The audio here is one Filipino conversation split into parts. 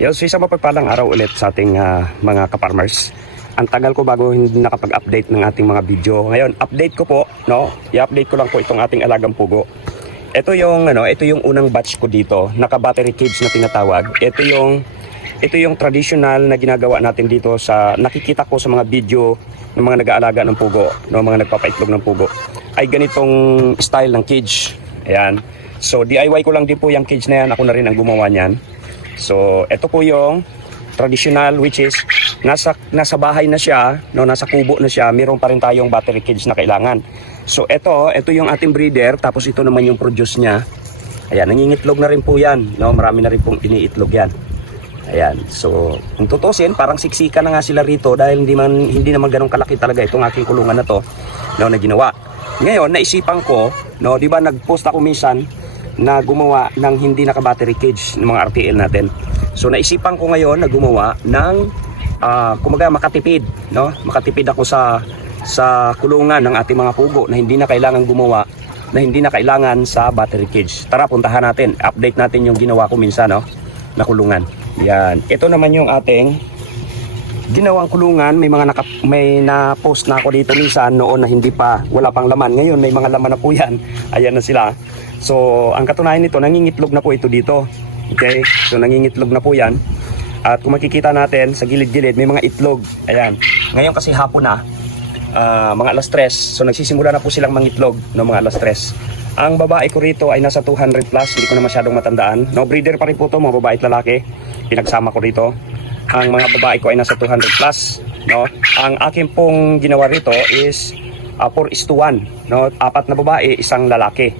Yo, so isang mapagpalang araw ulit sa ating mga kaparmers. Ang tagal ko bago hindi nakapag-update ng ating mga video. Ngayon, update ko po, no? I-update ko lang po itong ating alagang pugo. Ito yung unang batch ko dito, naka-battery cage na tinatawag. Ito yung traditional na ginagawa natin dito sa nakikita ko sa mga video ng mga nag-aalaga ng pugo, no, mga nagpapaitlog ng pugo. Ay ganitong style ng cage. Ayan. So DIY ko lang din po yung cage na yan. Ako na rin ang gumawa niyan. So, ito po yung traditional, which is nasa bahay na siya, no, nasa kubo na siya, meron pa rin tayong battery cage na kailangan. So, ito yung ating breeder, tapos ito naman yung produce niya. Ayan, nangingitlog na rin po yan, no, marami na rin pong iniitlog yan. Ayan, so, kung tutusin, parang siksika na nga sila rito dahil hindi naman ganun kalaki talaga itong aking kulungan na to, no, na ginawa. Ngayon, naisipan ko, no, di ba nag-post ako minsan na gumawa ng hindi naka-battery cage ng mga RTL natin. So naisipan ko ngayon na gumawa ng kumaga makatipid, no? Makatipid ako sa kulungan ng ating mga pugo na hindi na kailangan gumawa, na hindi na kailangan sa battery cage. Tara, puntahan natin. Update natin yung ginawa ko minsan, no, na kulungan. Yan. Ito naman yung ating ginawang kulungan. May na-post na ako dito minsan noon na wala pang laman. Ngayon may mga laman na po yan. Ayan na sila. So, ang katunayan nito, nangingitlog na po ito dito. Okay? So, nangingitlog na po yan. At kung makikita natin, sa gilid-gilid, may mga itlog. Ayan. Ngayon kasi hapon na, mga alas 3. So, nagsisimula na po silang mangitlog no, mga alas 3. Ang babae ko rito ay nasa 200 plus. Hindi ko na masyadong matandaan. No, breeder pa rin po ito, mga babae at lalaki. Pinagsama ko rito. Ang mga babae ko ay nasa 200 plus. No? Ang akin pong ginawa rito is 4:1. No? 4 na babae, 1 lalaki.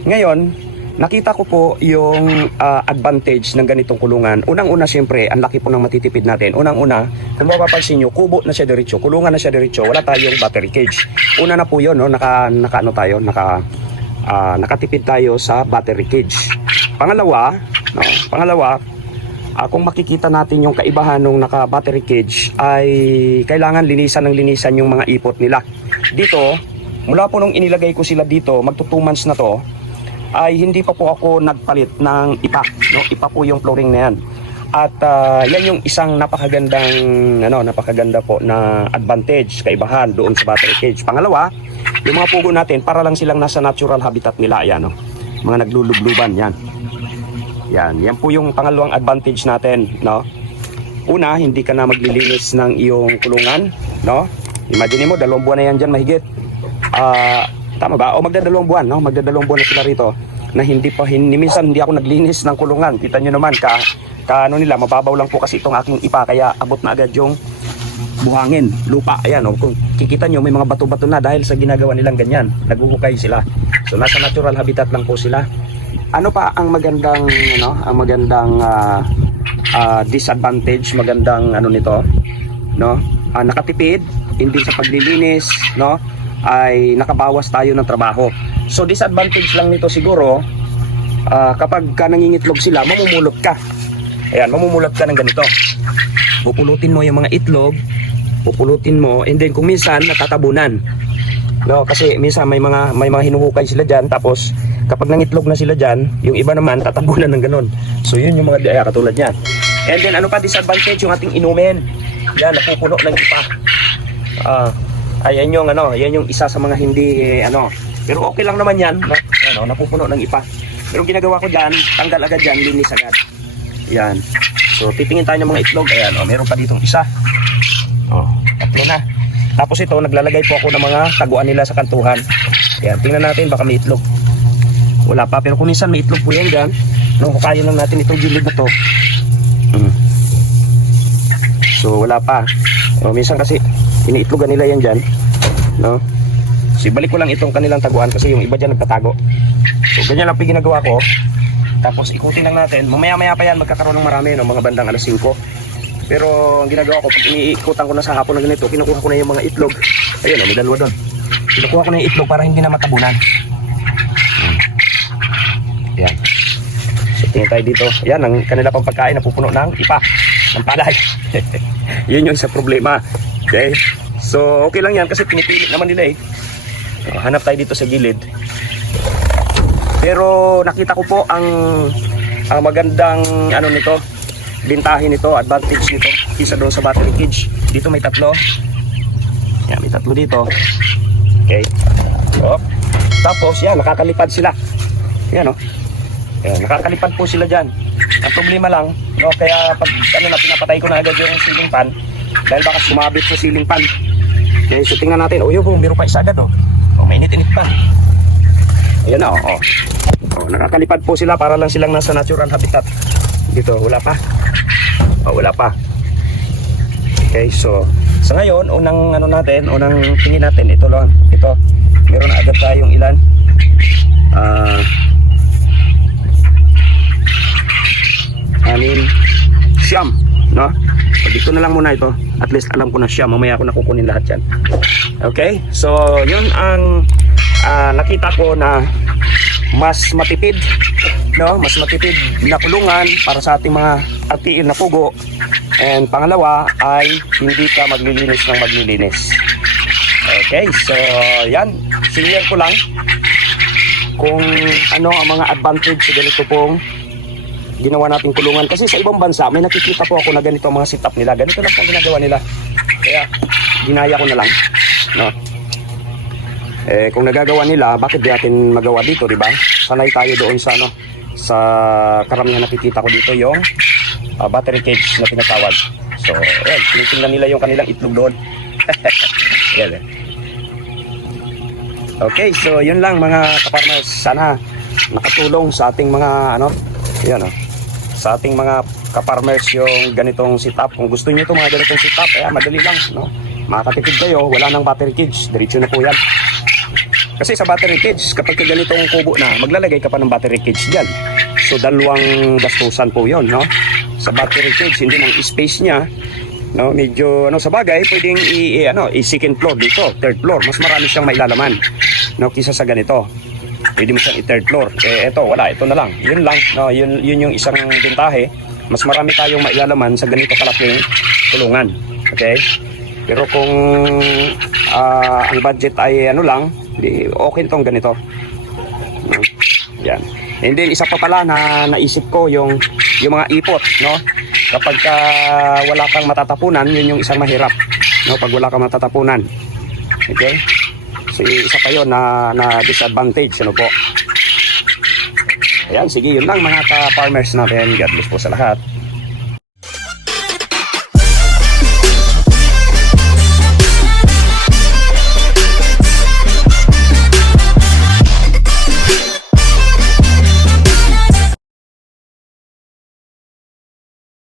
Ngayon, nakita ko po yung advantage ng ganitong kulungan. Unang-una siyempre, ang laki po ng matitipid natin. Unang-una, kung mapapansin nyo, kubo na siya diretso, kulungan na siya diretso, wala tayong battery cage. Una na po yun, no? Nakatipid tayo sa battery cage. Pangalawa, kung makikita natin yung kaibahan ng naka-battery cage ay kailangan linisan yung mga ipot nila. Dito, mula po nung inilagay ko sila dito, magto 2 months na to, ay hindi pa po ako nagpalit ng ipa, no? Ipa po yung flooring na yan. At yan yung isang napakaganda po na advantage, kaibahan doon sa battery cage. Pangalawa, yung mga pugo natin para lang silang nasa natural habitat nila, yan, no? Mga naglulubluban yan. Yan po yung pangalawang advantage natin, no? Una, hindi ka na maglilinis ng iyong kulungan, no? Imagine mo, 2 buwan na yan dyan mahigit. Tama ba? O magdadalawang buwan, no? Magdadalawang buwan na sila rito na minsan hindi ako naglinis ng kulungan. Kita nyo naman, mababaw lang po kasi itong aking ipa, kaya abot na agad yung buhangin, lupa. Ayan, no? Kung kikita nyo, may mga bato-bato na dahil sa ginagawa nilang ganyan. Naghuhukay sila. So, nasa natural habitat lang po sila. Ano pa ang magandang, disadvantage, magandang nito, no? Nakatipid, hindi sa paglilinis, no? Ay nakabawas tayo ng trabaho. So disadvantage lang nito siguro, kapag nangingitlog sila, mamumulot ka. Ayan, mamumulot ka ng ganito. Pupulutin mo yung mga itlog, and then kung minsan natatabunan. No, kasi minsan may mga hinuhukay sila diyan, tapos kapag nangitlog na sila diyan, yung iba naman tatabunan ng ganun. So yun yung mga katulad niyan. And then ano pa disadvantage, yung ating inumin. Yan, napupuno ng ipa. Ayan yung isa sa mga hindi pero okay lang naman yan, no? Napupuno ng ipa. Pero ginagawa ko diyan, tanggal agad diyan, linis agad. Yan. So titingin tayo ng mga itlog. Ayan, meron pa ditong isa. Tatlo na. Tapos ito, naglalagay po ako ng mga taguan nila sa kantuhan. Ayan, tingnan natin baka may itlog. Wala pa, pero kung minsan may itlog po yan diyan, no, hukayin lang natin itong gilid na to. So wala pa. Minsan kasi iniitlogan nila yan dyan, no? So ibalik ko lang itong kanilang taguan kasi yung iba dyan nagtatago. So ganyan lang po ginagawa ko. Tapos ikutin lang natin. Mamaya-maya pa yan magkakaroon ng marami, no? Mga bandang alas 5. Pero ang ginagawa ko, pag iniikutan ko na sa hapon na ganito, kinukuha ko na yung mga itlog. Ayun, may 2 doon. Kinukuha ko na yung itlog para hindi na matabunan. Ayan. So tingin tayo dito. Ayan, ang kanila pang pagkain napupuno ng ipa, ng palay. Yun yung sa problema. Okay? So okay lang yan kasi pinipilit naman nila eh. Hanap tayo dito sa gilid. Pero nakita ko po ang magandang nito, bintahin nito, advantage nito kisa doon sa battery cage. Dito may tatlo. Yan, may tatlo dito. Okay. So, tapos yan, nakakalipad sila. Yan, no? Yan, nakakalipad po sila dyan. Ang problema lang, no, kaya pag pinapatay ko na agad yung ceiling fan dahil baka sumabit sa ceiling fan. Okay, so tingnan natin. O yun, meron pa isa agad, oh. O, mainit-init pa. Ayan na, oh. Nakakalipad po sila para lang silang nasa natural habitat. Dito, wala pa. O, wala pa. Okay, so sa ngayon, unang tingin natin, ito lang. Ito, meron na agad tayong ilan. Siyam, no? So, dito na lang muna ito. At least alam ko na siyam. Mamaya ako nakukunin lahat yan. Okay, so yun ang nakita ko na mas matipid, no? Mas matipid na kulungan para sa ating mga artiin na pugo. And pangalawa ay hindi ka maglilinis ng maglilinis. Okay, so yan, sinyer ko lang kung ano ang mga advantage sa ganito pong ginawa nating kulungan. Kasi sa ibang bansa may nakikita po ako na ganito ang mga setup nila, ganito lang ang ginagawa nila, kaya ginaya ko na lang, no? Kung nagagawa nila, bakit di natin magawa dito, di ba? Sanay tayo doon sa sa karamihan nakikita ko dito yung battery cage na tinatawag. So, yan, tinitingnan nila yung kanilang itlog doon. Yan, eh. Okay, so yun lang mga kaparmers. Sana nakatulong sa ating mga yan, sa ating mga kaparmers yung ganitong setup. Kung gusto niyo itong mga ganitong setup, madali lang, no? Makakatipid kayo, wala nang battery cage, diretso na po yan. Kasi sa battery cage, kapag ganitong kubo na, maglalagay ka pa ng battery cage dyan. So, dalawang gastusan po yon, no? Sa battery cage, hindi ng space niya, no? Medyo, sa bagay, pwedeng i-second floor dito, third floor. Mas marami siyang mailalaman, no? Kisa sa ganito. Pwede mo siyang i-third floor. Eto, wala. Ito na lang. Yun lang, no? Yun yung isang bintahe. Mas marami tayong mailalaman sa ganito kalaking kulungan. Okay? Pero kung ang budget ay lang, okay itong ganito. Yan. And then isa pa pala na naisip ko yung mga ipot, no? Kapag wala kang matatapunan, yun yung isang mahirap, no? Pag wala kang matatapunan. Okay? So isa pa yun na disadvantage, po. Ayan, sige, yun lang mga ka-farmers natin. God bless po sa lahat.